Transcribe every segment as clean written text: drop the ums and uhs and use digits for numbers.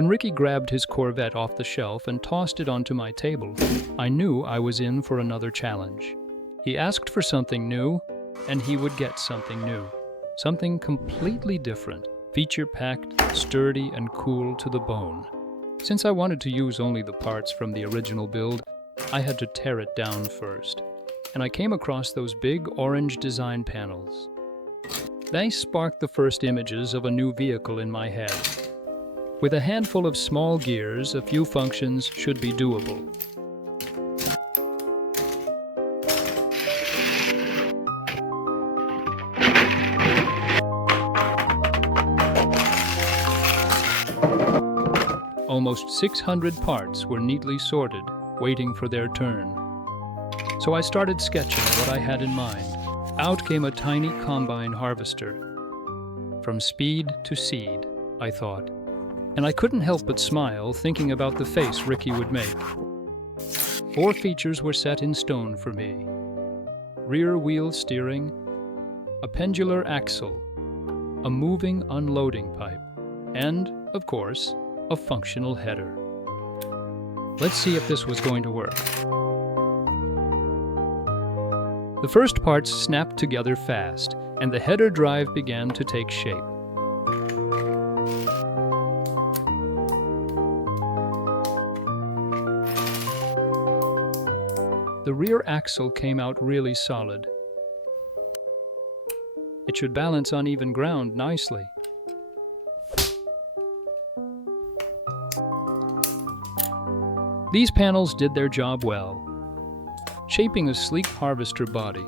When Ricky grabbed his Corvette off the shelf and tossed it onto my table, I knew I was in for another challenge. He asked for something new, and he would get something new. Something completely different, feature-packed, sturdy, and cool to the bone. Since I wanted to use only the parts from the original build, I had to tear it down first. And I came across those big orange design panels. They sparked the first images of a new vehicle in my head. With a handful of small gears, a few functions should be doable. Almost 600 parts were neatly sorted, waiting for their turn. So I started sketching what I had in mind. Out came a tiny combine harvester. From speed to seed, I thought. And I couldn't help but smile thinking about the face Ricky would make. 4 features were set in stone for me. Rear wheel steering, a pendular axle, a moving unloading pipe, and, of course, a functional header. Let's see if this was going to work. The first parts snapped together fast, and the header drive began to take shape. The rear axle came out really solid. It should balance on even ground nicely. These panels did their job well, shaping a sleek harvester body,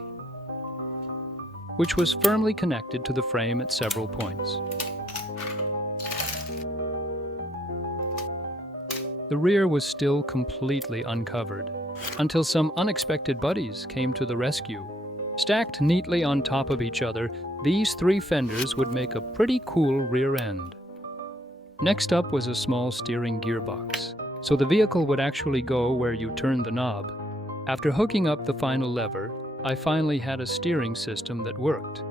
which was firmly connected to the frame at several points. The rear was still completely uncovered, until some unexpected buddies came to the rescue. Stacked neatly on top of each other, these 3 fenders would make a pretty cool rear end. Next up was a small steering gearbox, so the vehicle would actually go where you turn the knob. After hooking up the final lever, I finally had a steering system that worked.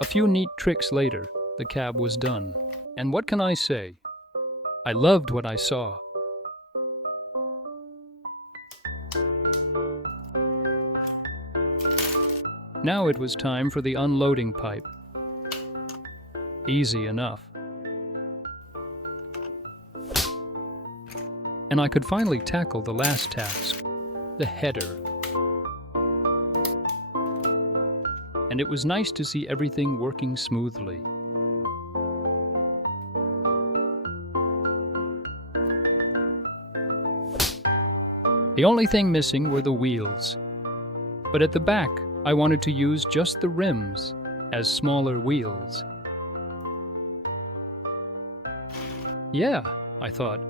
A few neat tricks later, the cab was done. And what can I say? I loved what I saw. Now it was time for the unloading pipe. Easy enough. And I could finally tackle the last task, the header. And it was nice to see everything working smoothly. The only thing missing were the wheels. But at the back, I wanted to use just the rims as smaller wheels. Yeah, I thought,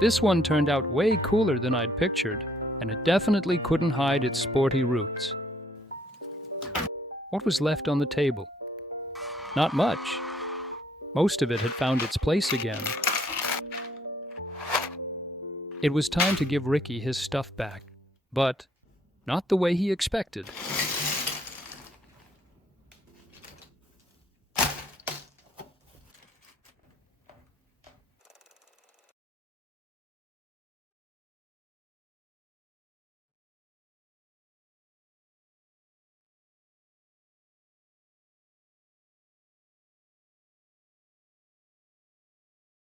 this one turned out way cooler than I'd pictured, and it definitely couldn't hide its sporty roots. What was left on the table? Not much. Most of it had found its place again. It was time to give Ricky his stuff back, but not the way he expected.